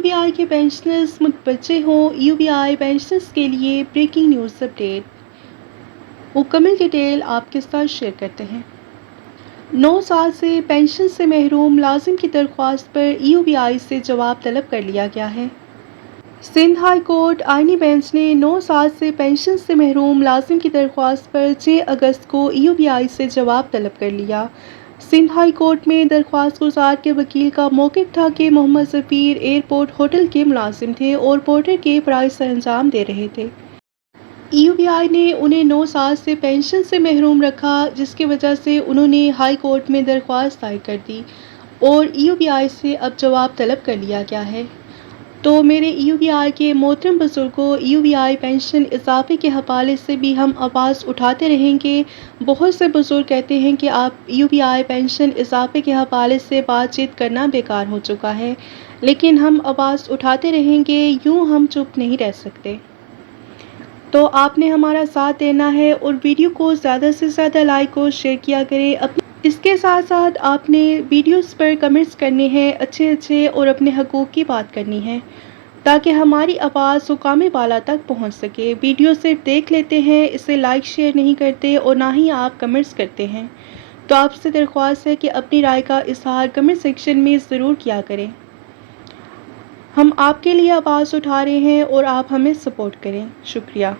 UBI के pensioners मुतवज्जे हों। UBI pensioners के लिए ब्रेकिंग न्यूज़ अपडेट मुकम्मल डिटेल आपके साथ शेयर करते हैं। 9 साल से पेंशन से महरूम मुलाजिम की दरख्वास्त पर यूबीआई से जवाब तलब कर लिया गया है। सिंध हाई कोर्ट आईनी बेंच ने 9 साल से पेंशन से महरूम मुलाजिम की दरख्वास्त पर 6 अगस्त को यूबीआई से जवाब तलब कर लिया। सिंध हाई कोर्ट में दरख्वास्त गुजार के वकील का मौक़िफ़ था कि मोहम्मद ज़फ़ीर एयरपोर्ट होटल के मुलाजिम थे और पोर्टर के फ़राइज़ सर अंजाम दे रहे थे। यूबीआई ने उन्हें 9 साल से पेंशन से महरूम रखा, जिसकी वजह से उन्होंने हाई कोर्ट में दरख्वास्त दायर कर दी और यूबीआई से अब जवाब तलब कर लिया गया है। तो मेरे यूबीआई के मोहतरम बुजुर्गों, यूबीआई पेंशन इजाफे के हवाले से भी हम आवाज़ उठाते रहेंगे। बहुत से बुजुर्ग कहते हैं कि आप यूबीआई पेंशन इजाफे के हवाले से बातचीत करना बेकार हो चुका है, लेकिन हम आवाज़ उठाते रहेंगे, यूँ हम चुप नहीं रह सकते। तो आपने हमारा साथ देना है और वीडियो को ज़्यादा से ज़्यादा लाइक और शेयर किया करें। इसके साथ साथ आपने वीडियोस पर कमेंट्स करने हैं अच्छे और अपने हकूक़ की बात करनी है, ताकि हमारी आवाज़ हुकाम वाला तक पहुंच सके। वीडियो सिर्फ देख लेते हैं, इसे लाइक शेयर नहीं करते और ना ही आप कमेंट्स करते हैं। तो आपसे दरख्वास्त है कि अपनी राय का इज़हार कमेंट सेक्शन में ज़रूर किया करें। हम आपके लिए आवाज़ उठा रहे हैं और आप हमें सपोर्ट करें। शुक्रिया।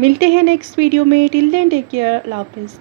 मिलते हैं नेक्स्ट वीडियो में। Till then take care. अल्लाह हाफ़िज़।